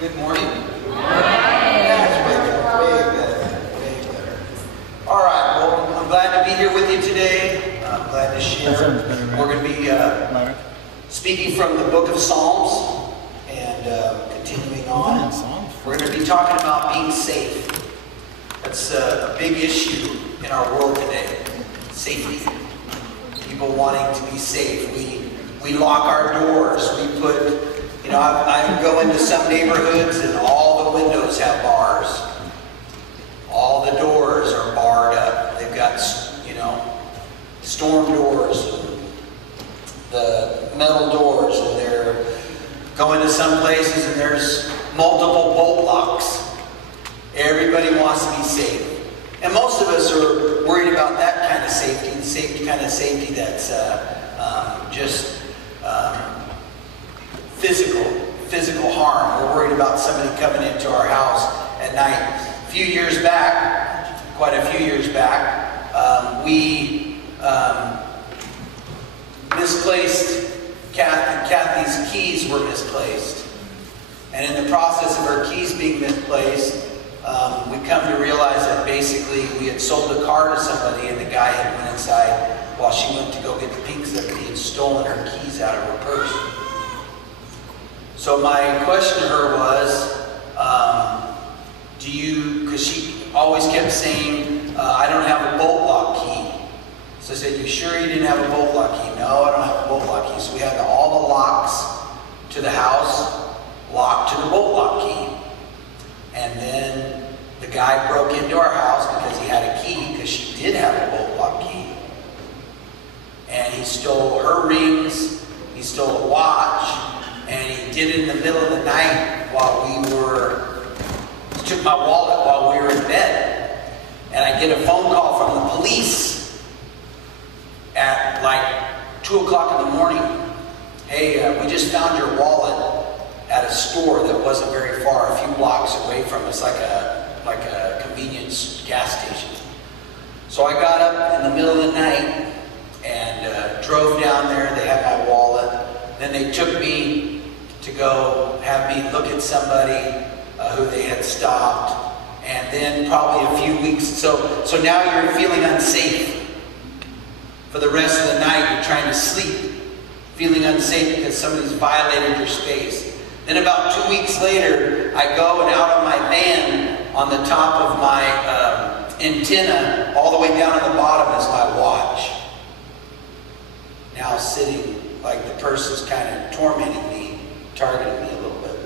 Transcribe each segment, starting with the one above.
Good morning. That's way better. All right, well, I'm glad to be here with you today. I'm glad to share. We're going to be speaking from the book of Psalms and continuing on. We're going to be talking about being safe. That's a big issue in our world today. Safety. People wanting to be safe. We lock our doors. We put... I go into some neighborhoods and all the windows have bars. All the doors are barred up. They've got, storm doors, the metal doors, and they're going to some places and there's multiple bolt locks. Everybody wants to be safe. And most of us are worried about that kind of safety, the kind of safety that's just physical harm. We're worried about somebody coming into our house at night. Quite a few years back, we misplaced Kathy's keys were misplaced. And in the process of her keys being misplaced, we come to realize that basically we had sold a car to somebody and the guy had went inside while she went to go get the pink slip and he had stolen her keys out of her purse. So my question to her was, because she always kept saying, I don't have a bolt lock key. So I said, you sure you didn't have a bolt lock key? No, I don't have a bolt lock key. So we had all the locks to the house locked to the bolt lock key. And then the guy broke into our house because he had a key, because she did have a bolt lock key. And he stole her rings, he stole a watch, and he did it in the middle of the night he took my wallet while we were in bed. And I get a phone call from the police at like 2 o'clock in the morning. Hey, we just found your wallet at a store that wasn't very far, a few blocks away from us, like a convenience gas station. So I got up in the middle of the night and drove down there. They had my wallet. Then they took me to go have me look at somebody who they had stopped. And then probably a few weeks. So now you're feeling unsafe. For the rest of the night, you're trying to sleep, feeling unsafe because somebody's violated your space. Then about 2 weeks later, I go and out of my van, on the top of my antenna, all the way down at the bottom is my watch. Now sitting, like the person's kind of tormenting me, targeting me a little bit.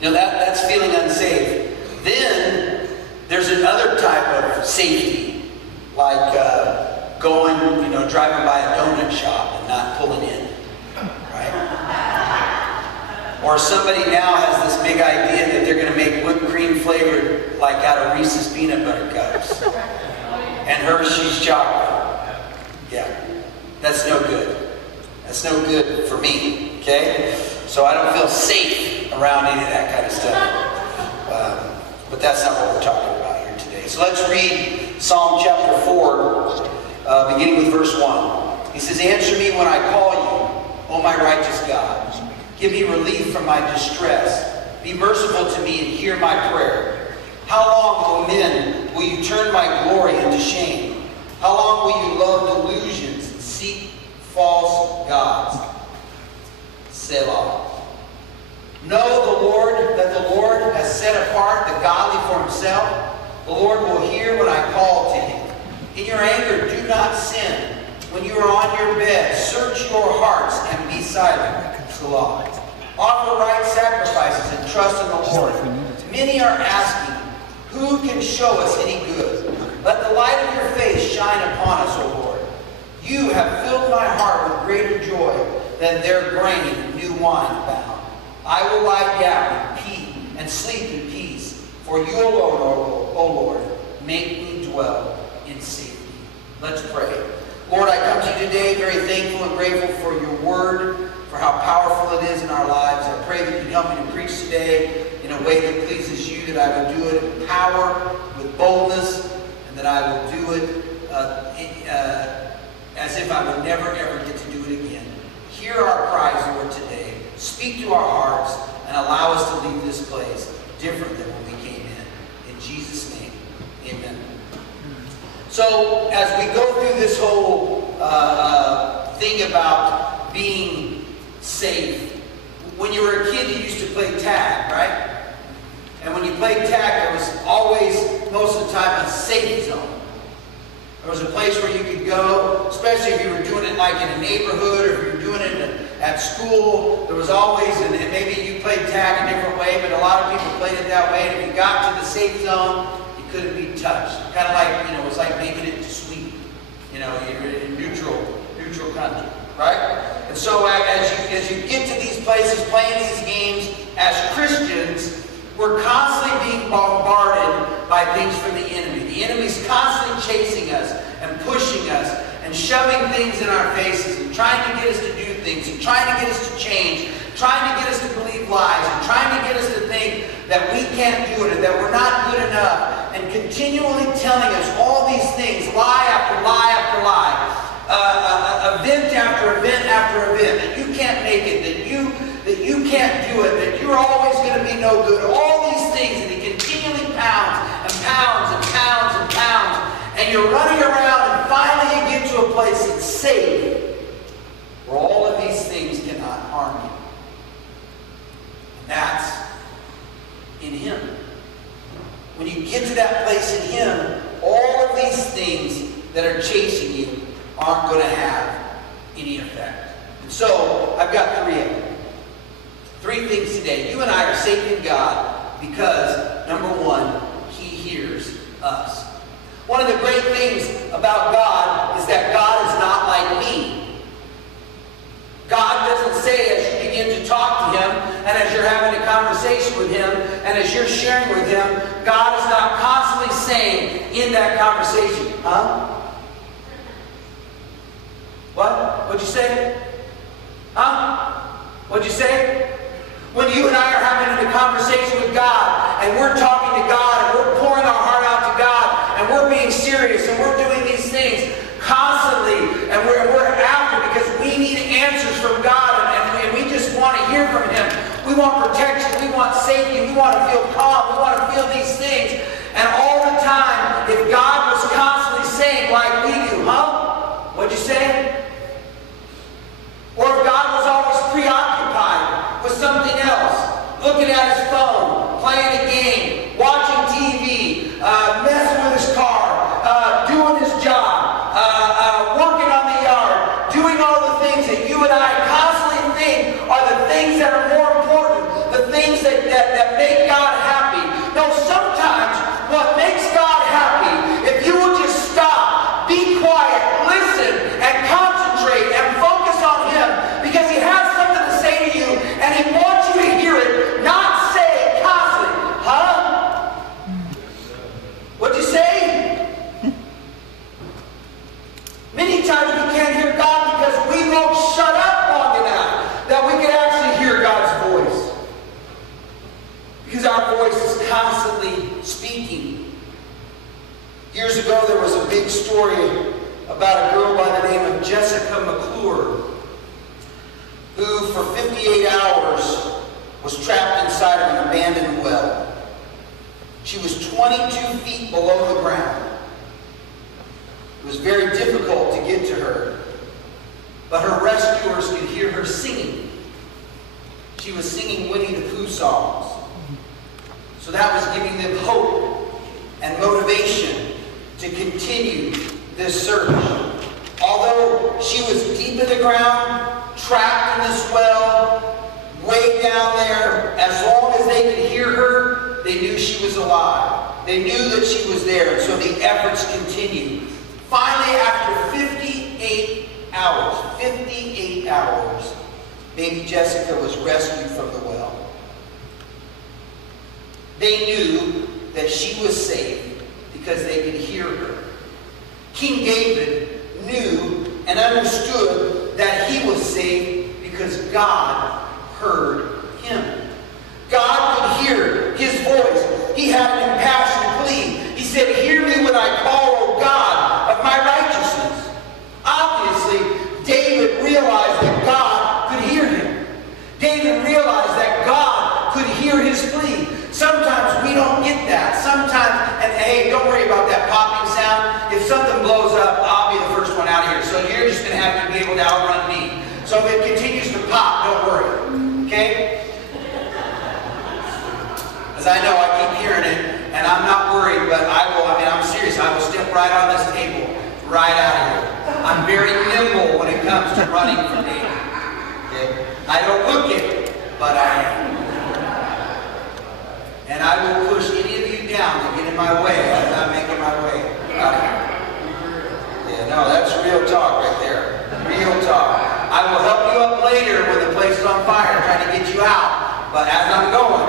That's feeling unsafe. Then there's another type of safety, like driving by a donut shop and not pulling in, right? Or somebody now has this big idea that they're going to make whipped cream flavored, like out of Reese's peanut butter cups, and Hershey's chocolate. Yeah, that's no good. That's no good for me, okay? So I don't feel safe around any of that kind of stuff. But that's not what we're talking about here today. So let's read Psalm chapter 4, beginning with verse 1. He says, answer me when I call you, O my righteous God. Give me relief from my distress. Be merciful to me and hear my prayer. How long, O men, will you turn my glory into shame? How long will you love delusions and seek false gods? Selah. Know that the Lord has set apart the godly for himself. The Lord will hear when I call to him. In your anger, do not sin. When you are on your bed, search your hearts and be silent. Selah. Offer right sacrifices and trust in the Lord. Many are asking, who can show us any good? Let the light of your face shine upon us, O Lord. You have filled my heart with greater joy than their grain and new wine abound. I will lie down in peace and sleep in peace. For you alone, O Lord, make me dwell in safety. Let's pray. Lord, I come to you today very thankful and grateful for your word, for how powerful it is in our lives. I pray that you'd help me to preach today in a way that pleases you, that I would do it with power, with boldness, and that I will do it as if I would never, ever get to do it again. Hear our cries, Lord, today. Speak to our hearts and allow us to leave this place different than when we came in. In Jesus' name, amen. So, as we go through this whole thing about being safe, when you were a kid, you used to play tag, right? And when you played tag, there was always, most of the time, a safe zone. There was a place where you could go, especially if you were doing it like in a neighborhood or if you were doing it at school. There was always, and maybe you played tag a different way, but a lot of people played it that way. And if you got to the safe zone, you couldn't be touched. Kind of like, it was like making it to sweet. You're in neutral country, right? And so as you get to these places, playing these games, as Christians, we're constantly being bombarded by things from the enemy. The enemy's constantly chasing us and pushing us and shoving things in our faces and trying to get us to do things and trying to get us to change, trying to get us to believe lies and trying to get us to think that we can't do it and that we're not good enough, and continually telling us all these things, lie after lie after lie, event after event after event, that you can't make it, that you can't do it, that you're always going to be no good, all these things, and he continually pounds and pounds and pounds and pounds, and you're running around, and finally you get to a place that's safe, where all of these things cannot harm you. And that's in Him. When you get to that place in Him, all of these things that are chasing you aren't going to have any effect. And so, I've got three of them. Three things today. You and I are safe in God because, number one, He hears us. One of the great things about God is that God is not like me. God doesn't say, as you begin to talk to Him, and as you're having a conversation with Him, and as you're sharing with Him, God is not constantly saying in that conversation, huh? What? What'd you say? Huh? What'd you say? When you and I are having a conversation with God, and we're talking to God, and we're pouring our heart out to God, and we're being serious, and we're doing these things constantly, and we're after because we need answers from God, and we just want to hear from Him. We want protection, we want safety, we want to feel calm, we want to feel these things. And all the time, if God was constantly saying like we do, huh? What'd you say? Or if God was always preoccupied with something else, looking at His phone, playing a game, watching TV, messing with his car, doing his job, working on the yard, doing all the things that you and I constantly think are the things that are more important, the things that make God happy. No, sometimes what makes God happy, if you will just stop, be quiet, listen, and concentrate, and focus on Him, because He has something to say to you, and He wants you to hear it, not say it constantly. Huh? What'd you say? Many times we can't hear God because we won't shut up long enough that we can actually hear God's voice. Because our voice is constantly speaking. Years ago, there was a big story about a girl by the name of Jessica McClure, who for 58 hours was trapped inside of an abandoned well. She was 22 feet below the ground. It was very difficult to get to her, but her rescuers could hear her singing. She was singing Winnie the Pooh songs. So that was giving them hope and motivation to continue this search. Although she was deep in the ground, trapped in this well, way down there, as long as they could hear her, they knew she was alive. They knew that she was there, and so the efforts continued. Finally, after 58 hours, baby Jessica was rescued from the well. They knew that she was safe because they could hear her. King David knew and understood that he was safe because God heard him. God could hear his voice. He had an impassioned plea. He said, "Hear me when I call, O God, of my righteousness." Obviously, David realized that God could hear him. David realized that God hear his plea. Sometimes we don't get that. Sometimes, and hey, don't worry about that popping sound. If something blows up, I'll be the first one out of here. So you're just going to have to be able to outrun me. So if it continues to pop, don't worry. Okay? Because I know I keep hearing it, and I'm not worried, but I'm serious. I will step right on this table, right out of here. I'm very nimble when it comes to running from David. Okay? I don't look it, but I am. And I will push any of you down to get in my way as I'm making my way out of here. Yeah, no, that's real talk right there. Real talk. I will help you up later when the place is on fire, trying to get you out. But as I'm going,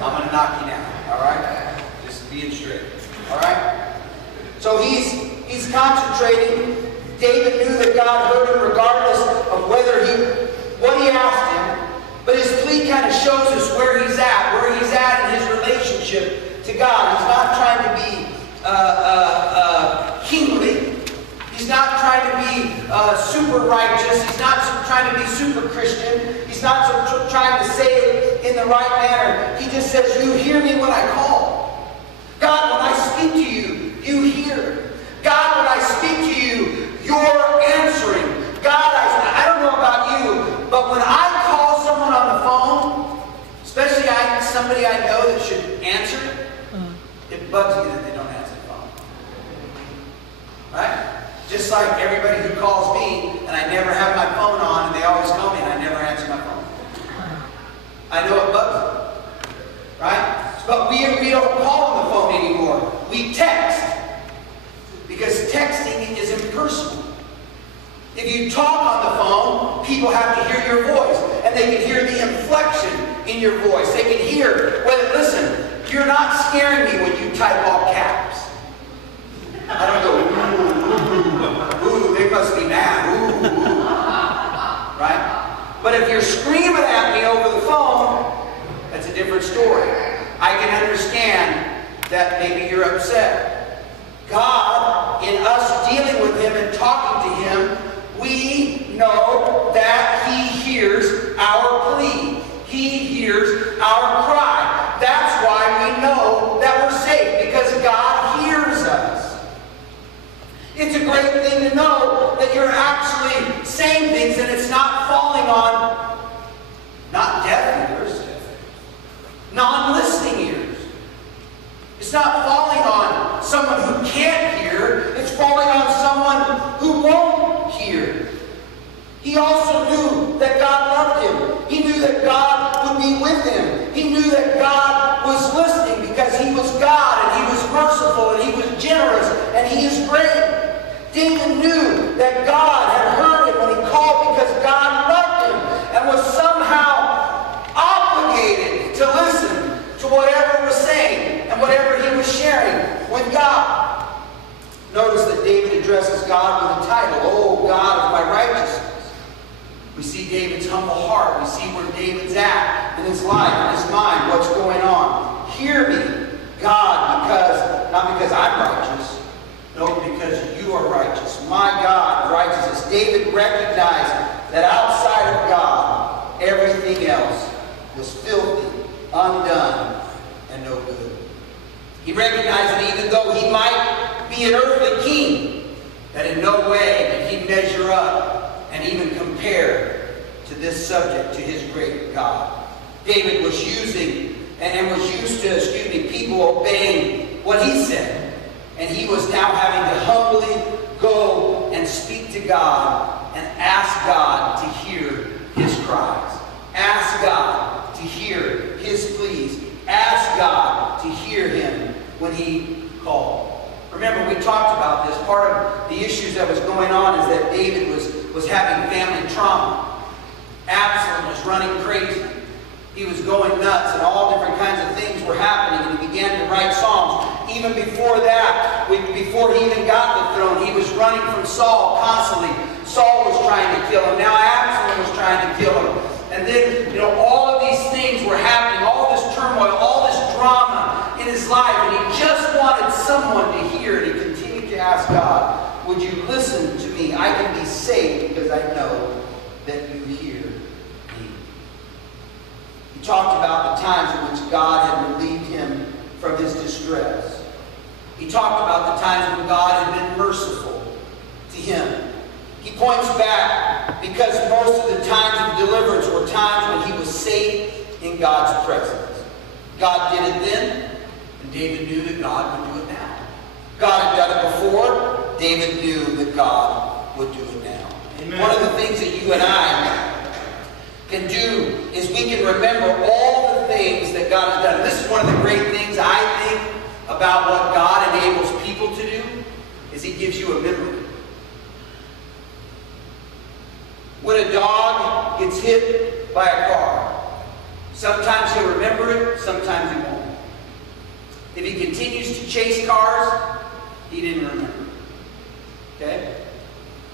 I'm going to knock you down. All right? Just being straight. All right? So he's concentrating. David knew that God heard him regardless of what he asked him. But his plea kind of shows us where he's at in his relationship to God. He's not trying to be kingly. He's not trying to be super righteous. He's not trying to be super Christian. He's not trying to say it in the right manner. He just says, you hear me when I call. God, when I speak to you, you hear. God, when I speak to you, you're answering. God, I don't know about you, but when I call someone on the phone, especially somebody I know that should answer it, it bugs me that they don't answer the phone. Right? Just like everybody who calls me, and I never have my phone on, and they always call me, and I never answer my phone. I know it bugs them. Right? But we don't call on the phone anymore. We text. Because texting is impersonal. If you talk on the phone, people have to hear your voice. And they can hear the inflection in your voice. They can hear, listen, you're not scaring me when you type all caps. I don't go, ooh, they must be mad, ooh. Right? But if you're screaming at me over the phone, that's a different story. I can understand that maybe you're upset. God, in us dealing with him and talking to him, we know that he hears our plea. He hears our cry. That's why we know that we're safe, because God hears us. It's a great thing to know that you're actually saying things and it's not falling on not deaf ears, non-listening ears. It's not falling on someone who can't hear. It's falling on someone who won't hear. He also knew that God loved him. He knew that God would be with him. He knew that God was listening because he was God and he was merciful and he was generous and he is great. David knew that God had heard him when he called because God loved him and was somehow obligated to listen to whatever he was saying and whatever he was sharing with God. Notice that David addresses God with a title, "Oh God of my righteousness." We see David's humble heart. We see where David's at in his life, in his mind, what's going on. Hear me, God, not because I'm righteous, no, because you are righteous. My God, righteousness. David recognized that outside of God, everything else was filthy, undone, and no good. He recognized that even though he might be an earthly king, that in no way could he measure up and even compare to this subject, to his great God. David was using and was used to, people obeying what he said. And he was now having to humbly go and speak to God and ask God to hear his cries. Ask God to hear his pleas. Ask God to hear him when he called. Remember, we talked about this. Part of the issues that was going on is that David was having family trauma. Absalom was running crazy. He was going nuts, and all different kinds of things were happening, and he began to write Psalms. Even before that, before he even got the throne, he was running from Saul constantly. Saul was trying to kill him. Now Absalom was trying to kill him. And then, all of these things were happening, all this turmoil, all this drama in his life, and he just wanted someone to hear it. He continued to ask God, would you listen to me? I can be safe because I know that you hear me. He He talked about the times in which God had relieved him from his distress. He talked about the times when God had been merciful to him. He points back because most of the times of deliverance were times when he was safe in God's presence. God did it then, and David knew that God would do it now. God had done it before. David knew that God would do it now. Amen. One of the things that you and I can do is we can remember all the things that God has done. And this is one of the great things I think about what God enables people to do, is He gives you a memory. When a dog gets hit by a car, sometimes he'll remember it, sometimes he won't. If he continues to chase cars, he didn't remember. Okay?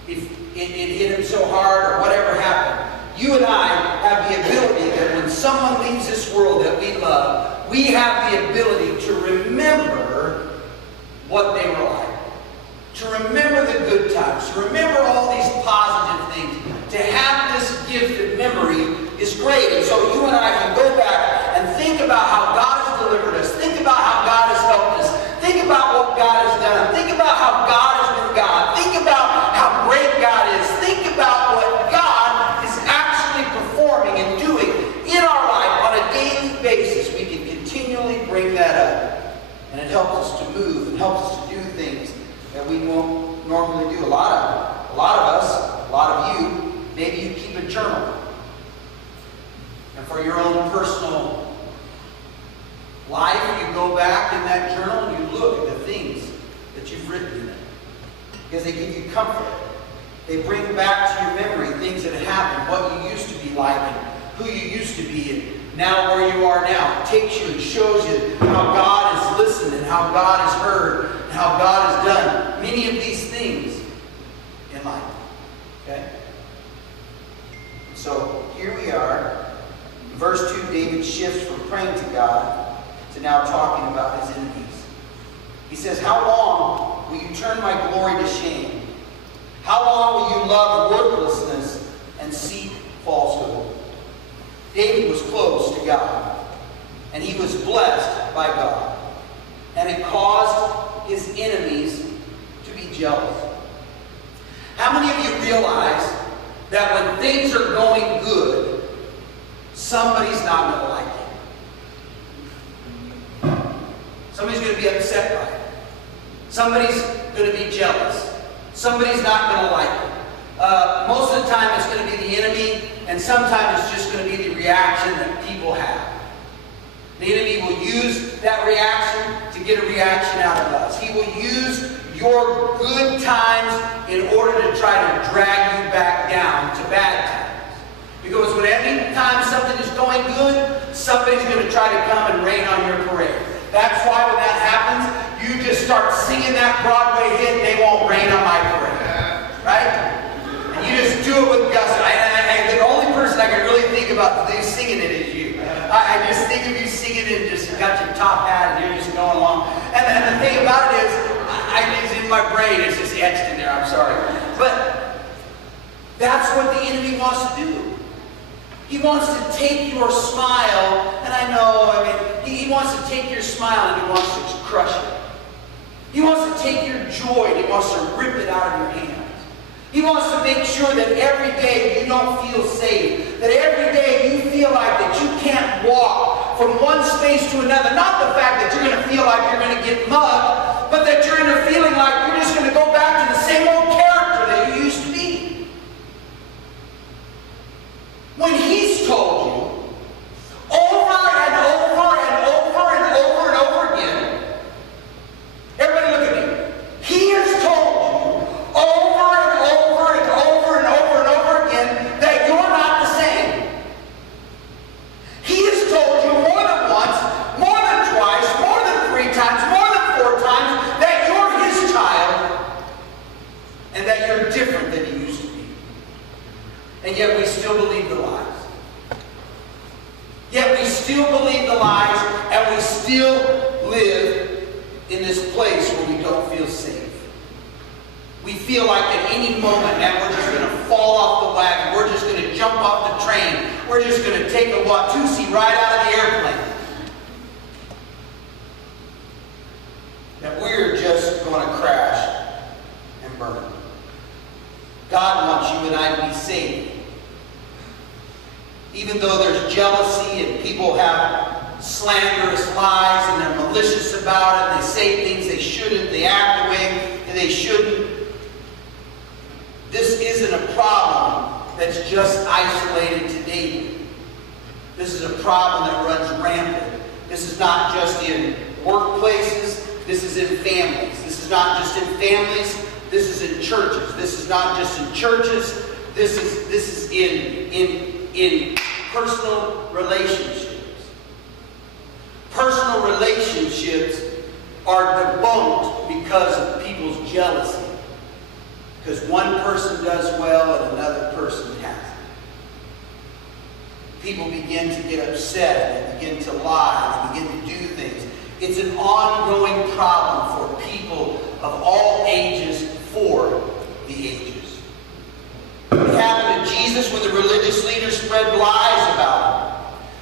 If it hit him so hard or whatever happened, you and I have the ability that when someone leaves this world that we love, we have the ability to remember what they were like. To remember the good times. To remember all these positive things. To have this gift of memory is great. And so you and I can go back and think about how God has delivered us. Think about how God has helped us. Think about what God has done. Think about how God has been God. Think about how great God is. Think about what God is actually performing and doing in our life on a daily basis. We can continually bring that up. And it helps us to move. It helps us to do things that we won't normally do. A lot of us, a lot of you, maybe you keep a journal. And for your own personal life, you go back in that journal and you look at the things that you've written in it. Because they give you comfort. They bring back to your memory things that happened, what you used to be like, and who you used to be, and now where you are now. It takes you and shows you how God has listened and how God has heard and how God has done many of these things in life. Okay? So here we are. In verse 2, David shifts from praying to God to now talking about his enemies. He says, "How long will you turn my glory to shame? How long will you love worthlessness and seek falsehood?" David was close to God, and he was blessed by God. And it caused his enemies to be jealous. How many of you realize that when things are going good, somebody's not going to like it? Somebody's going to be upset by it. Somebody's going to be jealous. Somebody's not going to like it. Most of the time it's going to be the enemy, and sometimes it's just going to be the reaction that people have. The enemy will use that reaction to get a reaction out of us. He will use your good times in order to try to drag you back down to bad times. Because when any time something is going good, somebody's going to try to come and rain on your parade. That's why when that happens, you just start singing that Broadway hit, "They Won't Rain on My Parade." Right? And you just do it with gusto. The only person I can really think about singing it is you. I just think of you singing it and just got your top hat and you're just going along. And the thing about it is, it's in my brain. It's just etched in there. I'm sorry. But that's what the enemy wants to do. He wants to take your smile, and he wants to take your smile and he wants to crush it. He wants to take your joy and he wants to rip it out of your hands. He wants to make sure that every day you don't feel safe. That every day you feel like that you can't walk from one space to another. Not the fact that you're going to feel like you're going to get mugged, but that you're in a feeling like you're just going to go back to the same old character that you used to be. When he's told you over and over and over and over and over again, everybody look at me. He has told you over and over and over and over and over again that you're not the same. He has told you more than once, more than twice, more than 3 times, more than 4 times that you're his child and that you're different than you used to be. And yet we still believe the lies. Yet we still believe the lies, and we still live in this place where we don't feel safe. We feel like at any moment, man, we're just going to fall off the wagon. We're just going to jump off the train. we're just going to take the Watusi right out of the airplane. That we're just going to crash and burn. God wants you and I to be saved. Even though there's jealousy and people have slanderous lies and they're malicious about it, they say things they shouldn't, they act the way they shouldn't. This isn't a problem that's just isolated to David. This is a problem that runs rampant. This is not just in workplaces. This is in families. This is not just in families. This is in churches. This is not just in churches. This is in personal relationships. Personal relationships are debunked because of people's jealousy. Because one person does well and another person hasn't. People begin to get upset, they begin to lie, they begin to do things. It's an ongoing problem for people of all ages for the ages. It happened to Jesus when the religious leaders spread lies about him.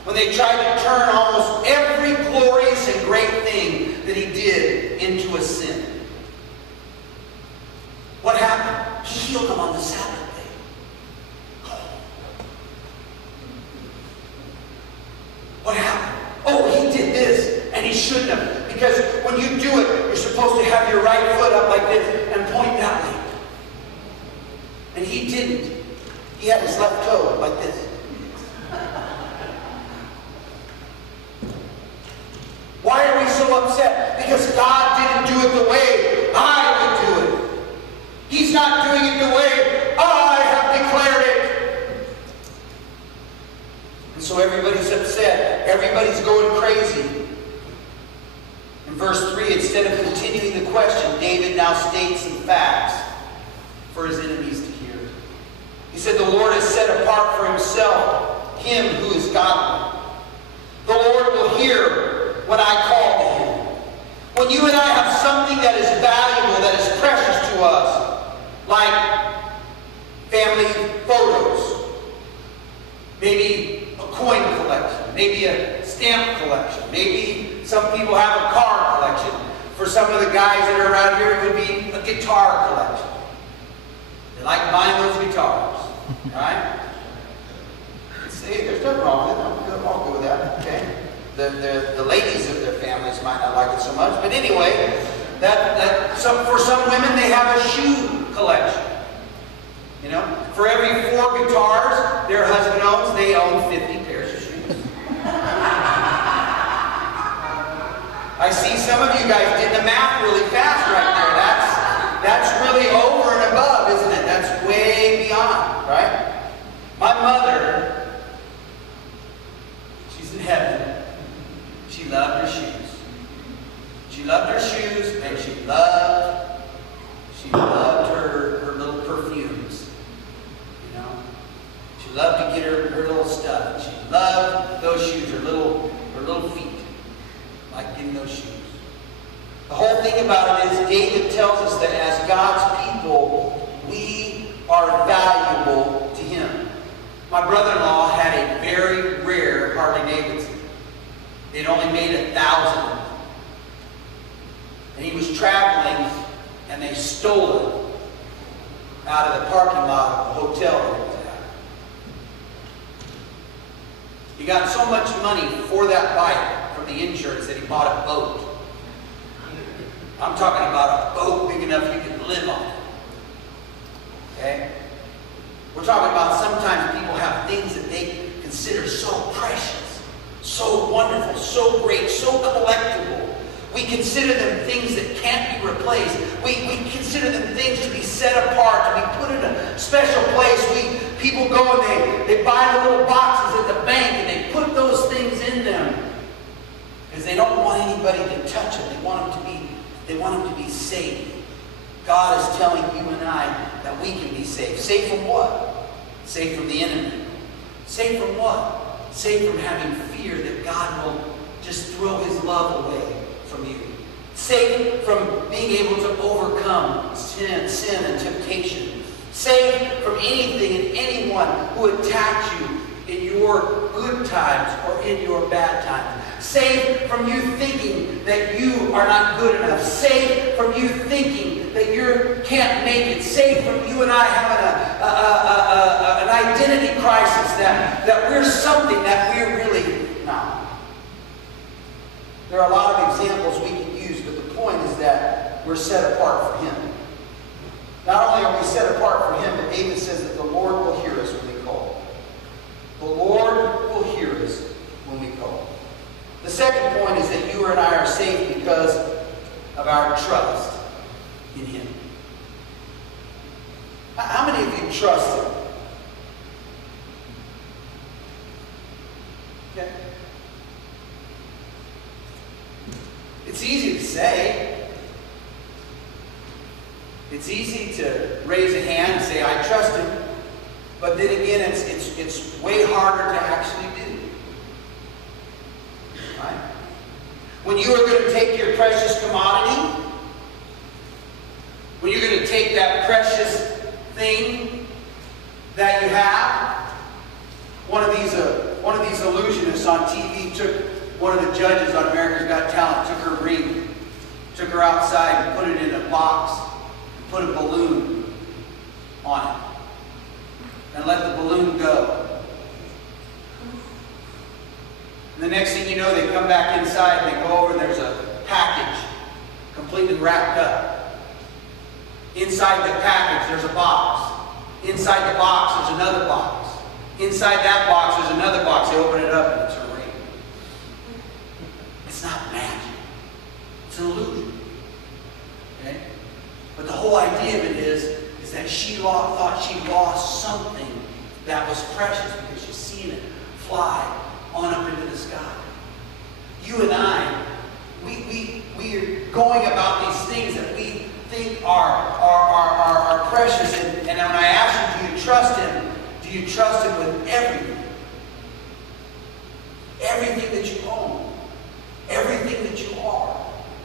When they tried to turn almost every glorious and great thing that he did into a sin. What happened? He healed them on the Sabbath day. What happened? Oh, he did this, and he shouldn't have. Because when you do it, you're supposed to have your right foot up like this and point that way. And he didn't. He had his left toe like this. Why are we so upset? Because God didn't do it the way I would do it. He's not doing it the way I have declared it. And so everybody's upset. Everybody's going crazy. In verse 3, instead of continuing the question, David now states some facts for his enemies to hear. He said, the Lord has set apart for himself him who is godly. The Lord will hear when I call to him. When you and I have something that is valuable, that is precious to us, like family photos, maybe a coin collection, maybe a stamp collection, maybe some people have a car collection. For some of the guys that are around here, it would be a guitar collection. They like buying those guitars, right? See, there's nothing wrong with it. I'll go with that, okay? The ladies of their families might not like it so much, but anyway, for some women they have a shoe collection. You know, for every 4 guitars their husband owns, they own 50 pairs of shoes. I see some of you guys did the math really fast right there. That's really over and above, isn't it? That's way beyond, right? My mother, she's in heaven. She loved her shoes. She loved her shoes, and she loved her little perfumes. You know? She loved to get her little stuff. She loved those shoes, her little feet. Like getting those shoes. The whole thing about it is David tells us that as God's people, we are valuable to him. My brother-in-law had a very rare Harley Davidson. They'd only made 1,000. And he was traveling, and they stole it out of the parking lot of the hotel that he was at. He got so much money for that bike from the insurance that he bought a boat. I'm talking about a boat big enough you can live on. Okay? We're talking about sometimes people have things that they consider so precious, so wonderful, so great, so collectible. We consider them things that can't be replaced. We consider them things to be set apart, to be put in a special place. People go and they buy the little boxes at the bank and they put those things in them because they don't want anybody to touch them. They want them to be safe. God is telling you and I that we can be safe. Safe from what? Safe from the enemy. Safe from what? Safe from having fear that God will just throw his love away from you. Safe from being able to overcome sin and temptation. Safe from anything and anyone who attacks you in your good times or in your bad times. Saved from you thinking that you are not good enough. Saved from you thinking that you can't make it. Saved from you and I having an identity crisis that we're something that we're really not. There are a lot of examples we can use, but the point is that we're set apart for Him. Not only are we set apart for Him, but David says that the Lord will hear us when we call. The Lord will hear us when we call. The second point is that you and I are saved because of our trust in Him. How many of you trust Him? Okay. It's easy to say. It's easy to raise a hand and say, I trust Him. But then again, it's way harder to actually do. Right? When you are going to take your precious commodity, when you're going to take that precious thing that you have, one of these illusionists on TV took one of the judges on America's Got Talent, took her ring, took her outside and put it in a box, and put a balloon on it, and let the balloon go. And the next thing you know, they come back inside and they go over and there's a package completely wrapped up. Inside the package, there's a box. Inside the box, there's another box. Inside that box, there's another box. They open it up and it's a ring. It's not magic. It's an illusion. Okay? But the whole idea of it is that she thought she lost something that was precious because she's seen it fly on up into the sky. You and I, we are going about these things that we think are precious. And when I ask you, do you trust Him? Do you trust Him with everything? Everything that you own. Everything that you are.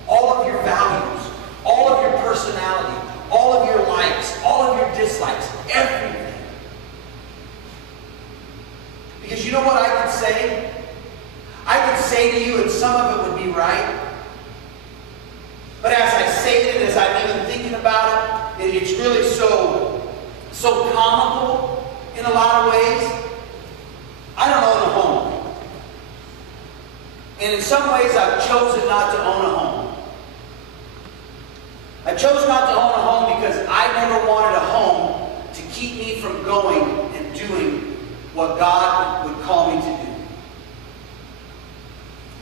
All of your values. All of your personality. All of your likes. All of your dislikes. Everything. Because you know what I could say? I could say to you, and some of it would be right. But as I say it, as I'm even thinking about it, it's really so comical in a lot of ways. I don't own a home. And in some ways, I've chosen not to own a home. I chose not to own a home because I never wanted a home to keep me from going and doing what God would call me to do.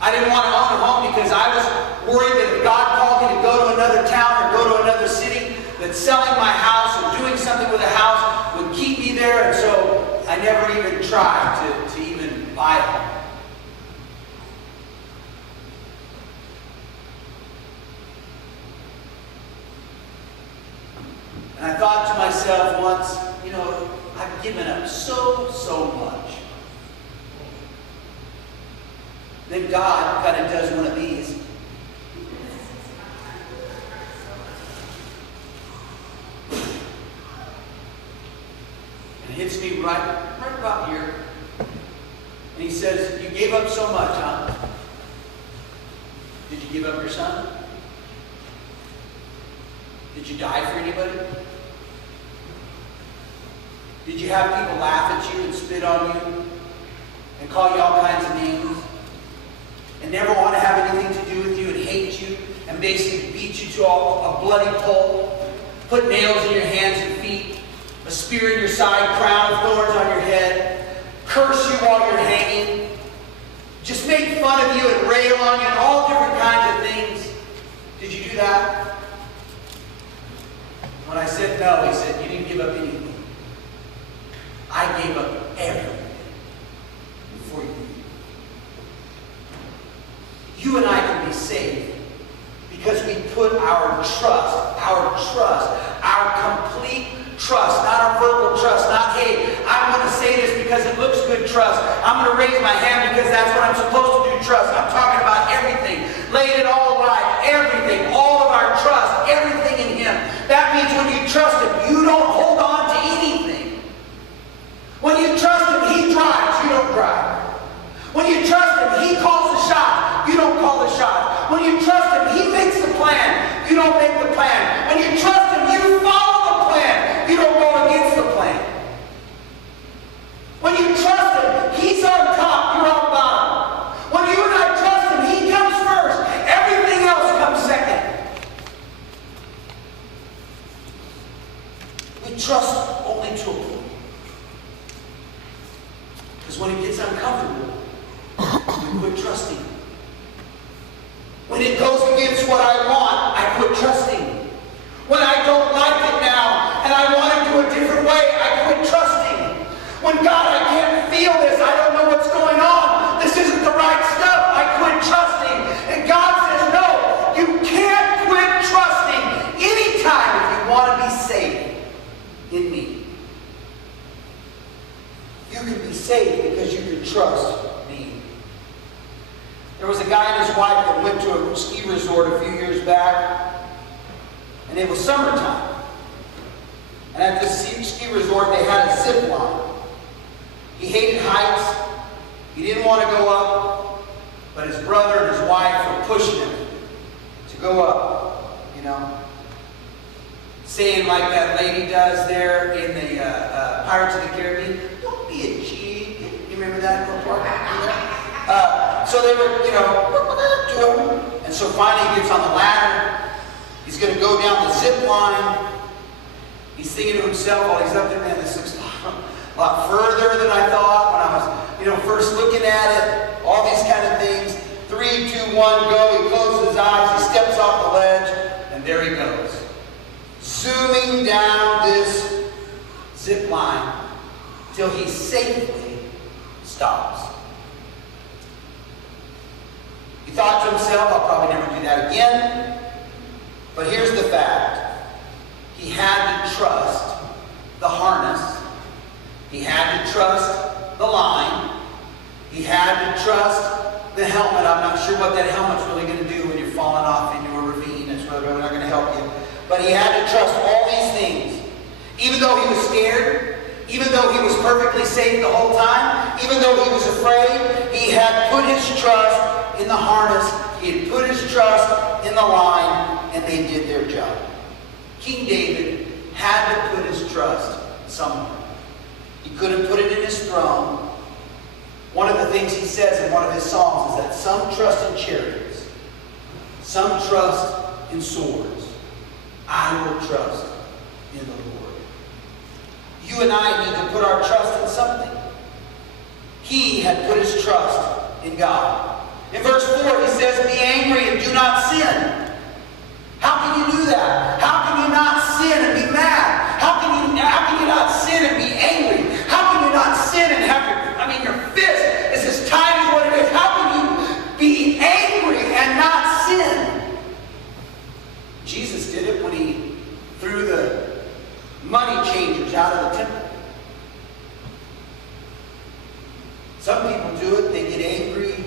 I didn't want to own a home because I was worried that if God called me to go to another town or go to another city, that selling my house or doing something with a house would keep me there, and so I never even tried to even buy a home. And I thought to myself once, you know, I've given up so much. Then God kind of does one of these. And hits me right about here. And He says, you gave up so much, huh? Did you give up your son? Did you die for anybody? Did you have people laugh at you and spit on you and call you all kinds of names and never want to have anything to do with you and hate you and basically beat you to a bloody pulp, put nails in your hands and feet, a spear in your side, crown of thorns on your head, curse you while you're hanging, just make fun of you and rail on you and all different kinds of things? Did you do that? When I said no, He said, you didn't give up anything. I gave up everything for you. You and I can be saved because we put our complete trust, not our verbal trust, not, hey, I'm going to say this because it looks good trust. I'm going to raise my hand because that's what I'm supposed to do trust. I'm talking about everything. Laid it all aside, everything, all of our trust, everything in Him. That means when you trust Him, you don't hold on to anything. When you trust Him, He drives. You When you trust Him, He makes the plan. You don't make the plan. When you trust Him, you follow the plan. You don't go against the plan. When you trust Him, He's on top, you're on bottom. When you and I trust Him, He comes first. Everything else comes second. We trust only to a point. Because when it gets uncomfortable, we quit trusting. When it goes against what I want, I quit trusting. When I don't like it now and I want to do a different way, I quit trusting. When God, I can't feel this, I don't know what's going on, this isn't the right stuff, I quit trusting. And God says, no, you can't quit trusting anytime if you want to be safe in me. You can be safe because you can trust me. There was a guy and his wife that went to a ski resort a few years back, and it was summertime. And at this ski resort, they had a zip line. He hated heights. He didn't want to go up, but his brother and his wife were pushing him to go up, you know. Saying like that lady does there in the Pirates of the Caribbean, don't be a G. You remember that little part? So they were, you know, doing. And so finally he gets on the ladder. He's going to go down the zip line. He's thinking to himself while he's up there, man, this looks a lot further than I thought when I was, you know, first looking at it. All these kind of things. 3, 2, 1, go. He closes his eyes. He steps off the ledge. And there he goes. Zooming down this zip line till he safely stops. He thought to himself, I'll probably never do that again. But here's the fact. He had to trust the harness. He had to trust the line. He had to trust the helmet. I'm not sure what that helmet's really going to do when you're falling off into a ravine. It's really not going to help you. But he had to trust all these things. Even though he was scared, even though he was perfectly safe the whole time, even though he was afraid, he had put his trust in the harness, he had put his trust in the line, and they did their job. King David had to put his trust somewhere. He couldn't put it in his throne. One of the things he says in one of his songs is that some trust in chariots, some trust in swords. I will trust in the Lord. You and I need to put our trust in something. He had put his trust in God. In verse 4, he says, be angry and do not sin. How can you do that? How can you not sin and be mad? How can you not sin and be angry? How can you not sin and have your fist is as tight as what it is? How can you be angry and not sin? Jesus did it when he threw the money changers out of the temple. Some people do it, they get angry,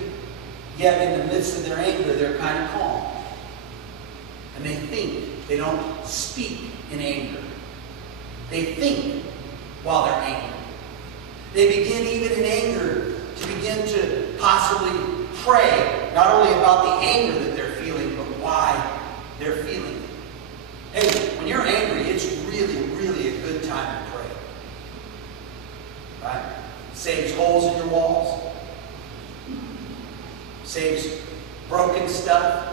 yet in the midst of their anger, they're kind of calm. And they think. They don't speak in anger. They think while they're angry. They begin even in anger to begin to possibly pray, not only about the anger that they're feeling, but why they're feeling it. Hey, when you're angry, it's really, really a good time to pray. Right? Saves holes in your walls. Saves broken stuff.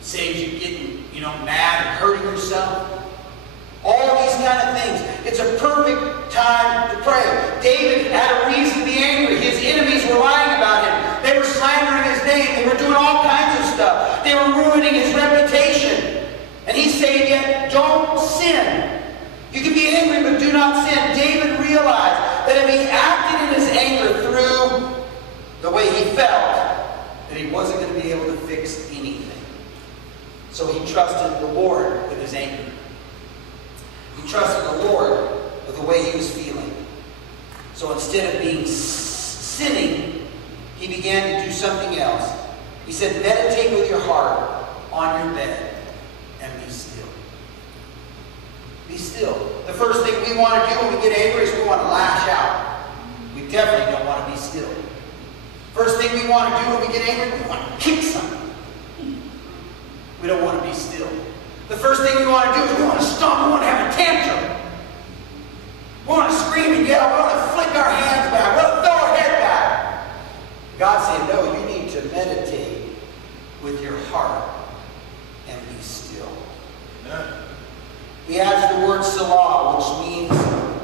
Saves you getting, mad and hurting yourself. All these kind of things. It's a perfect time to pray. David had a reason to be angry. His enemies were lying about him. They were slandering his name. They were doing all kinds of stuff. They were ruining his reputation. And he's saying, yet, don't sin. You can be angry, but do not sin. David realized that if he acted in his anger through the way he felt, that he wasn't going to be able to fix anything. So he trusted the Lord with his anger. He trusted the Lord with the way he was feeling. So instead of being sinning, he began to do something else. He said, meditate with your heart on your bed and be still. Be still. The first thing we want to do when we get angry is we want to lash out. We definitely don't want to be still. First thing we want to do when we get angry, we want to kick something. be still. The first thing we want to do is we want to stomp, we want to have a tantrum. We want to scream and yell, we want to flick our hands back, we want to throw our head back. God said, no, you need to meditate with your heart and be still. Amen. He adds the word Selah, which means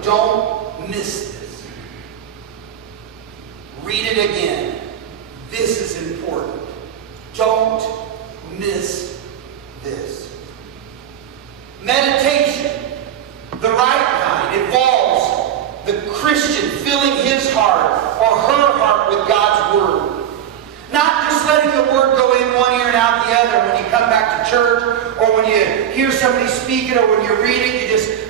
don't miss this. Read it again. This is important. Don't miss this. Meditation, the right kind, involves the Christian filling his heart or her heart with God's Word. Not just letting the Word go in one ear and out the other when you come back to church, or when you hear somebody speak it, or when you read it,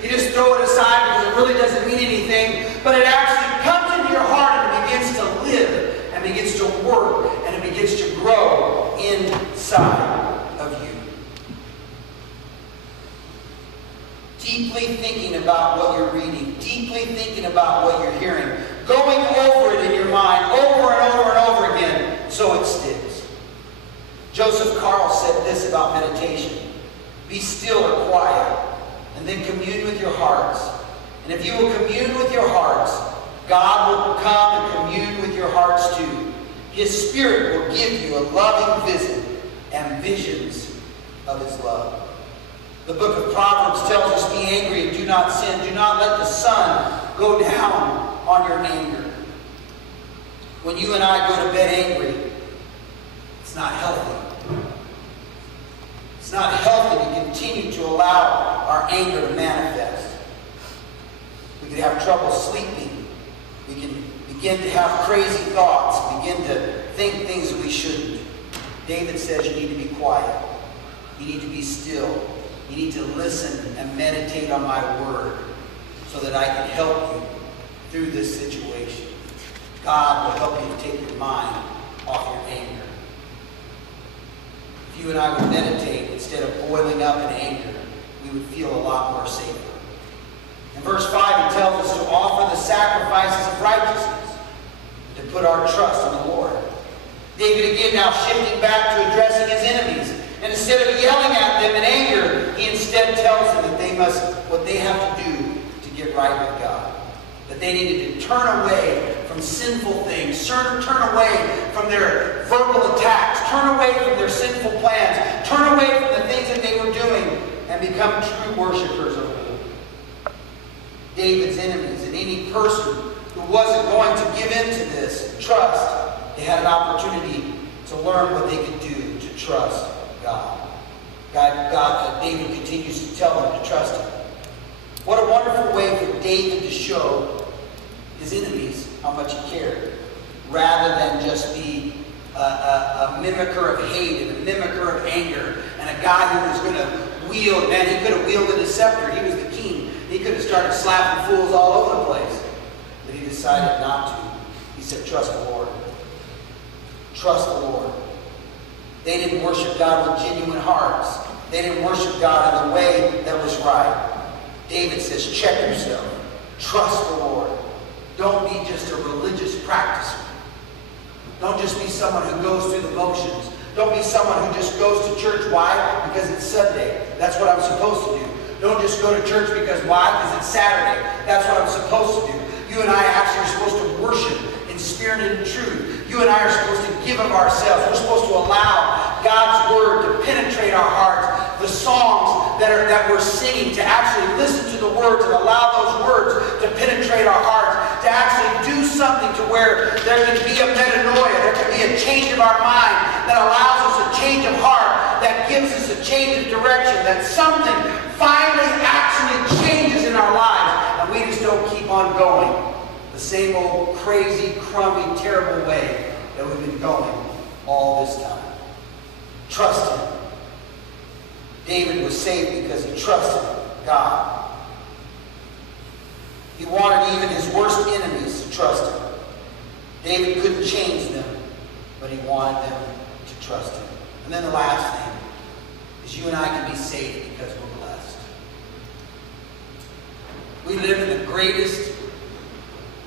you just throw it aside because it really doesn't mean anything. But it actually comes into your heart and it begins to live, and begins to work, and it begins to grow inside of you. Deeply thinking about what you're reading, deeply thinking about what you're hearing, going over it in your mind over and over and over again so it sticks. Joseph Carl said this about meditation: be still or quiet, and then commune with your hearts. And if you will commune with your hearts, God will come and commune with your hearts too. His Spirit will give you a loving visit and visions of His love. The book of Proverbs tells us, be angry and do not sin. Do not let the sun go down on your anger. When you and I go to bed angry, it's not healthy. It's not healthy to continue to allow our anger to manifest. We could have trouble sleeping. We can begin to have crazy thoughts, begin to think things that we shouldn't. David says you need to be quiet. You need to be still. You need to listen and meditate on my word so that I can help you through this situation. God will help you to take your mind off your anger. If you and I would meditate instead of boiling up in anger, we would feel a lot more safer. In verse 5, he tells us to offer the sacrifices of righteousness and to put our trust in the Lord. David again now shifting back to addressing his enemies. And instead of yelling at them in anger, he instead tells them that they must, what they have to do to get right with God. That they needed to turn away from sinful things, turn away from their verbal attacks, turn away from their sinful plans, turn away from the things that they were doing, and become true worshipers of the Lord. David's enemies and any person who wasn't going to give in to this trust, they had an opportunity to learn what they could do to trust God. David continues to tell them to trust Him. What a wonderful way for David to show his enemies how much he cared, rather than just be a mimicker of hate and a mimicker of anger, and a guy who was going to wield, man, he could have wielded a scepter. He was the king. He could have started slapping fools all over the place. But he decided not to. He said, trust the Lord. Trust the Lord. They didn't worship God with genuine hearts. They didn't worship God in the way that was right. David says, check yourself. Trust the Lord. Don't be just a religious practicer. Don't just be someone who goes through the motions. Don't be someone who just goes to church. Why? Because it's Sunday. That's what I'm supposed to do. Don't just go to church because why? Because it's Saturday. That's what I'm supposed to do. You and I actually are supposed to worship in spirit and in truth. You and I are supposed to give of ourselves. We're supposed to allow God's word to penetrate our hearts. The songs that we're singing, to actually listen to the words and allow those words to penetrate our hearts, to actually do something to where there can be a metanoia, there can be a change of our mind that allows us a change of heart, that gives us a change of direction, that something finally actually changes in our lives, and we just don't keep on going the same old crazy, crummy, terrible way that we've been going all this time. Trust Him. David was saved because he trusted God. He wanted even his worst enemies to trust Him. David couldn't change them, but he wanted them to trust Him. And then the last thing is you and I can be saved because we're blessed. We live in the greatest,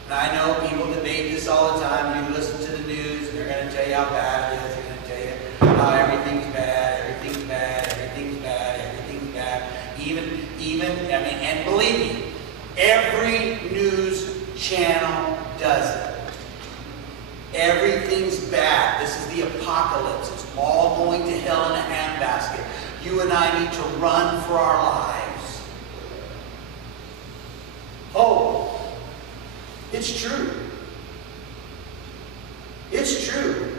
and I know people debate this all the time. You listen to the news, and they're going to tell you how bad it is. They're going to tell you how everything's bad, everything's bad, everything's bad. Every news channel does it. Everything's bad. This is the apocalypse. It's all going to hell in a handbasket. You and I need to run for our lives. Oh, it's true. It's true.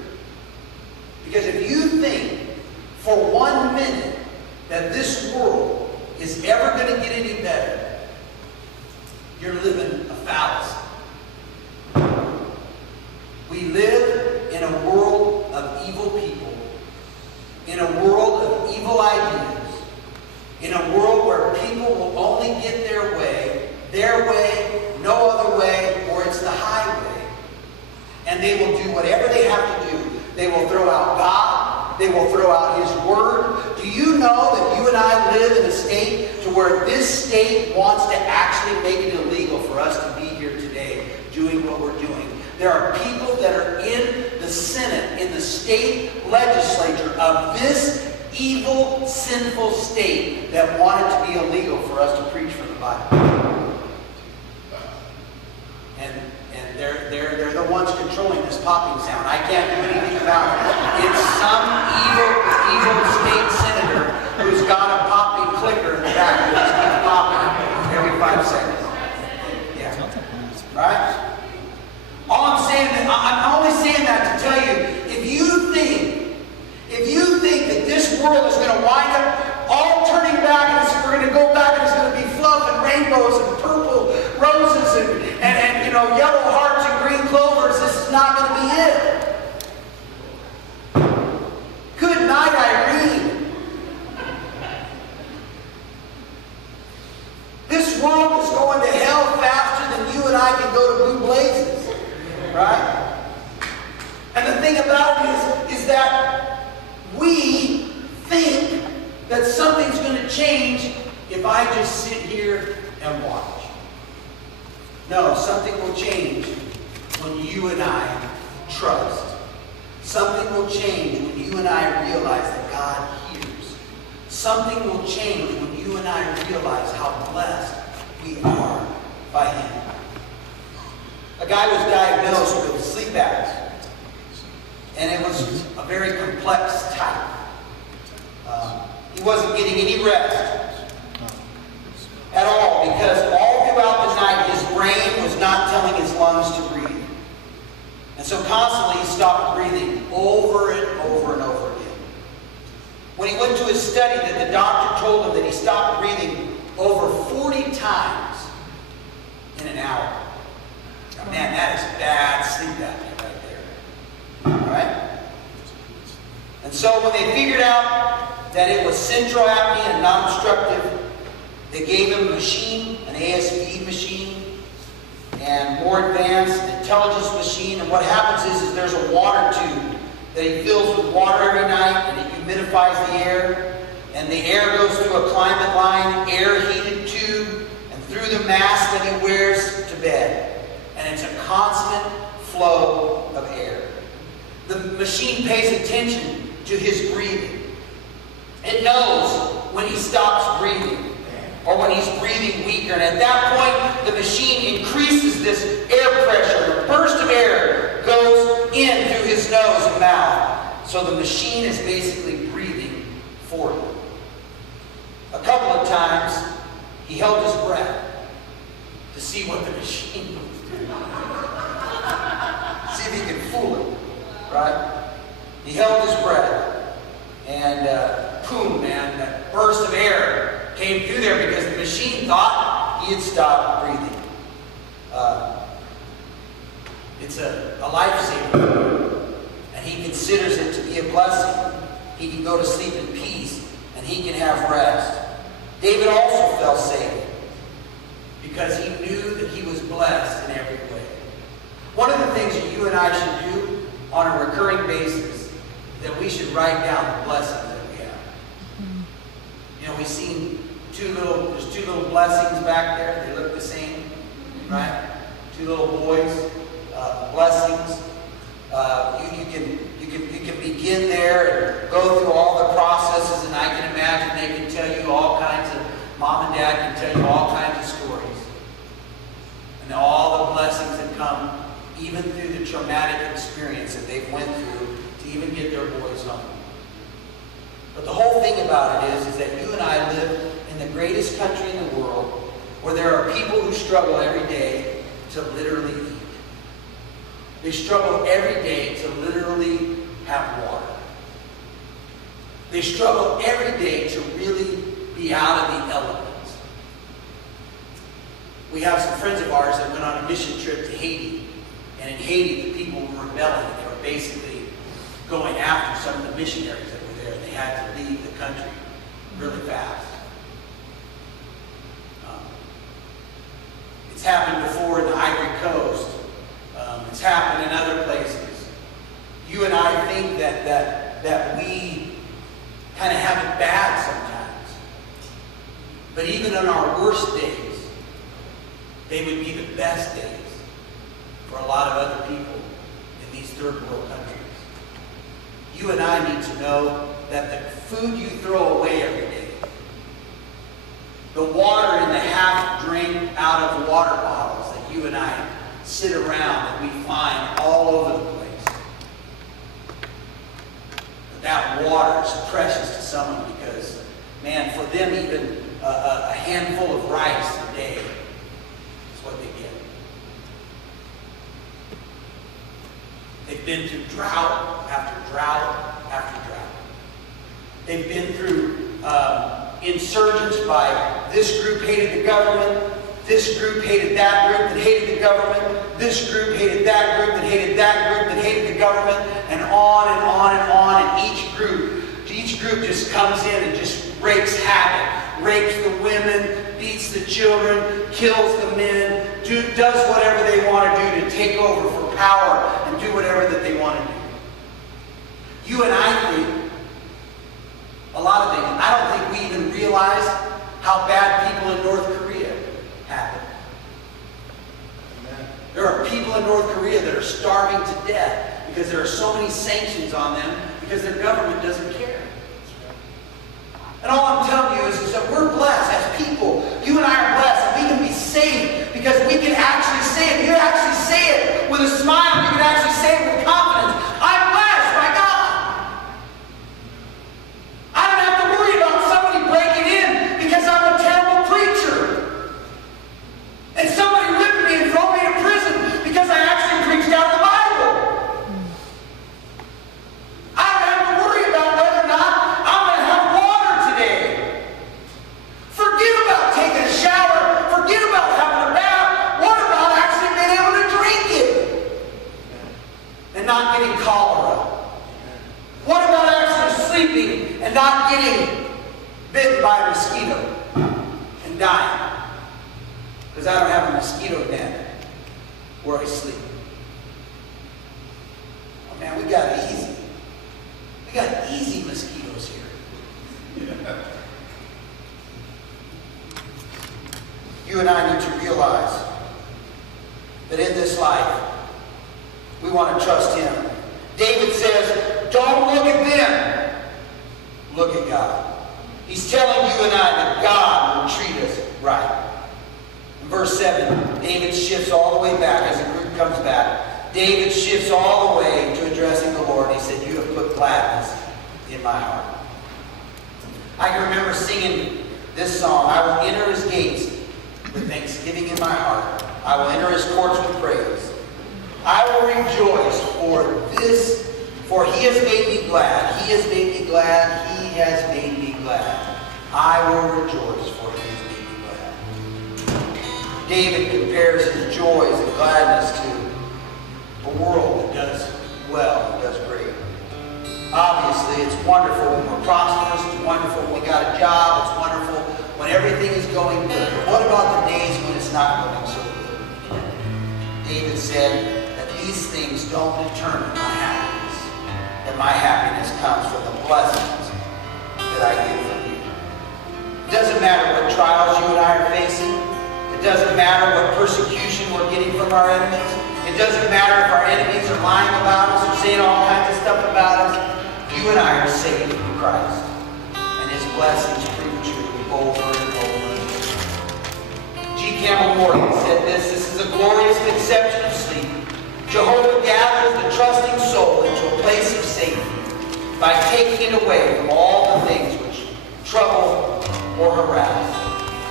Because if you think for 1 minute that this world is ever going to get any better, you're living a fallacy. We live in a world of evil people, in a world of evil ideas, in a world where people will only get their way, no other way, or it's the highway. And they will do whatever they have to do. They will throw out God. They will throw out His Word. Do you know that you and I live in a state to where this state wants to actually make it illegal for us to be here today doing what we're doing? There are people that are in the Senate, in the state legislature of this evil, sinful state that want it to be illegal for us to preach from the Bible. And they're the ones controlling this popping sound. I can't do anything about it. It's some evil state senator who's got a popping clicker in the back that just keeps popping every 5 seconds. Yeah. Right? All I'm saying, I'm only saying that to tell you, if you think that this world is going to wind up all turning back, and we're going to go back, and it's going to be fluff and rainbows and purple roses and yellow hearts and green clovers, this is not going to be it. Good night, Irene. This world is going to hell faster than you and I can go to Blue Blazes. Right? And the thing about it is that we think that something's going to change if I just sit here and watch. No, something will change when you and I trust. Something will change when you and I realize that God hears. Something will change when you and I realize how blessed we are by Him. A guy was diagnosed with sleep apnea, and it was a very complex type. He wasn't getting any rest at all, because all throughout the night his brain was not telling his lungs to breathe. And so constantly he stopped breathing over and over and over again. When he went to his study, that the doctor told him that he stopped breathing over 40 times in an hour. Now, man, that is bad sleep apnea right there. All right? And so when they figured out that it was central apnea and non-obstructive, they gave him a machine, an ASV machine, and more advanced intelligence machine. And what happens is there's a water tube that he fills with water every night, and it humidifies the air. And the air goes through a climate line, air-heated tube, and through the mask that he wears to bed. And it's a constant flow of air. The machine pays attention to his breathing. It knows when he stops breathing or when he's breathing weaker. And at that point, the machine increases this air pressure. A burst of air goes in through his nose and mouth. So the machine is basically breathing for him. A couple of times, he held his breath to see what the machine would do. See if he could fool it, right? He held his breath, and boom, man, that burst of air came through there because the machine thought he had stopped breathing. It's a lifesaver, and he considers it to be a blessing. He can go to sleep in peace, and he can have rest. David also felt safe because he knew that he was blessed in every way. One of the things that you and I should do on a recurring basis is that we should write down the blessings that we have. You know, we've seen there's two little blessings back there. They look the same, right? Two little boys, blessings. You can begin there and go through all the processes, and I can imagine they can tell you all kinds of, mom and dad can tell you all kinds of stories. traumatic experience that they've went through to even get their boys home. But the whole thing about it is that you and I live in the greatest country in the world where there are people who struggle every day to literally eat. They struggle every day to literally have water. They struggle every day to really be out of the elements. We have some friends of ours that went on a mission trip to Haiti. And in Haiti, the people were rebelling. They were basically going after some of the missionaries that were there. And they had to leave the country really fast. It's happened before in the Ivory Coast. It's happened in other places. You and I think that we kind of have it bad sometimes. But even on our worst days, they would be the best days for a lot of other people in these third world countries. You and I need to know that the food you throw away every day, the water in the half drink out of the water bottles that you and I sit around that we find all over the place, that water is precious to someone because, man, for them even a handful of rice a day is what they get. They've been through drought after drought after drought. They've been through insurgents by this group hated the government, this group hated that group that hated the government, this group hated that group that hated that group that hated the government, and on and on and on. And each group just comes in and just wreaks havoc, rapes the women, beats the children, kills the men, does whatever they want to do to take over for power and do whatever that they want to do. You and I think a lot of things. I don't think we even realize how bad people in North Korea have it. There are people in North Korea that are starving to death because there are so many sanctions on them because their government doesn't care. And all I'm telling you is that we're blessed as people. You and I are blessed and we can be saved because we can actually say it. You can actually say it with a smile. You can actually say it with confidence. I'm blessed by God. I don't have to worry about somebody breaking in because I'm a terrible preacher. And somebody whipped me and throw me in prison because I actually preached out the Bible. I don't have to worry about whether or not I'm going to have water today. Forget about taking a shower. Forget about having a bath. What about actually being able to drink it? And not getting cholera? What about actually sleeping and not getting bitten by a mosquito and dying? Because I don't have a mosquito net where I sleep. Oh man, we got it easy. We got easy mosquitoes here. You and I need to realize that in this life, we want to trust Him. David says, don't look at them. Look at God. He's telling you and I that God will treat us right. In verse 7, David shifts all the way back as the group comes back. David shifts all the way to addressing the Lord. He said, you have put gladness in my heart. I can remember singing this song, I will enter His gates with thanksgiving in my heart. I will enter His courts with praise. I will rejoice for He has made me glad. He has made me glad. He has made me glad. I will rejoice for He has made me glad. David compares his joys and gladness to a world that does well and does great. Obviously, it's wonderful when we're prosperous. It's wonderful when we got a job. It's wonderful when everything is going good. But what about the days when it's not going so good? David said that these things don't determine my happiness. That my happiness comes from the blessings that I get from you. It doesn't matter what trials you and I are facing. It doesn't matter what persecution we're getting from our enemies. It doesn't matter if our enemies are lying about us or saying all kinds of stuff about us. You and I are saved in Christ. And His blessings prove true over and over and over. G. Campbell Morgan said this is a glorious conception of sleep. Jehovah gathers the trusting soul into a place of safety by taking it away from all the things which trouble or harass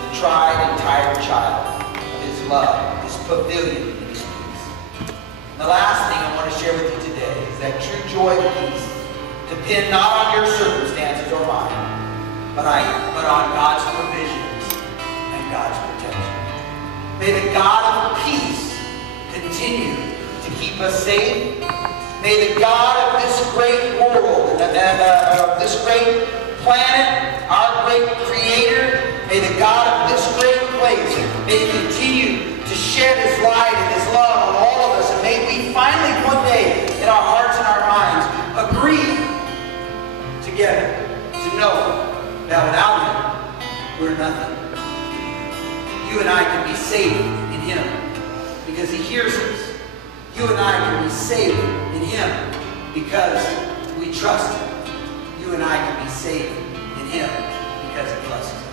the tried and tired child of his love, his pavilion, and his peace. And the last thing I want to share with you today is that true joy and peace depend not on your circumstances or mine, but on God's provisions and God's protection. May the God of peace continue to keep us safe. May the God of this great world, of this great planet, our great Creator, may the God of this great place, may He continue to shed His light and His love on all of us. And may we finally one day, in our hearts and our minds, agree together to know that without Him, we're nothing. You and I can be safe in Him because He hears us. You and I can be safe in Him because we trust Him. You and I can be safe in Him because He blesses us.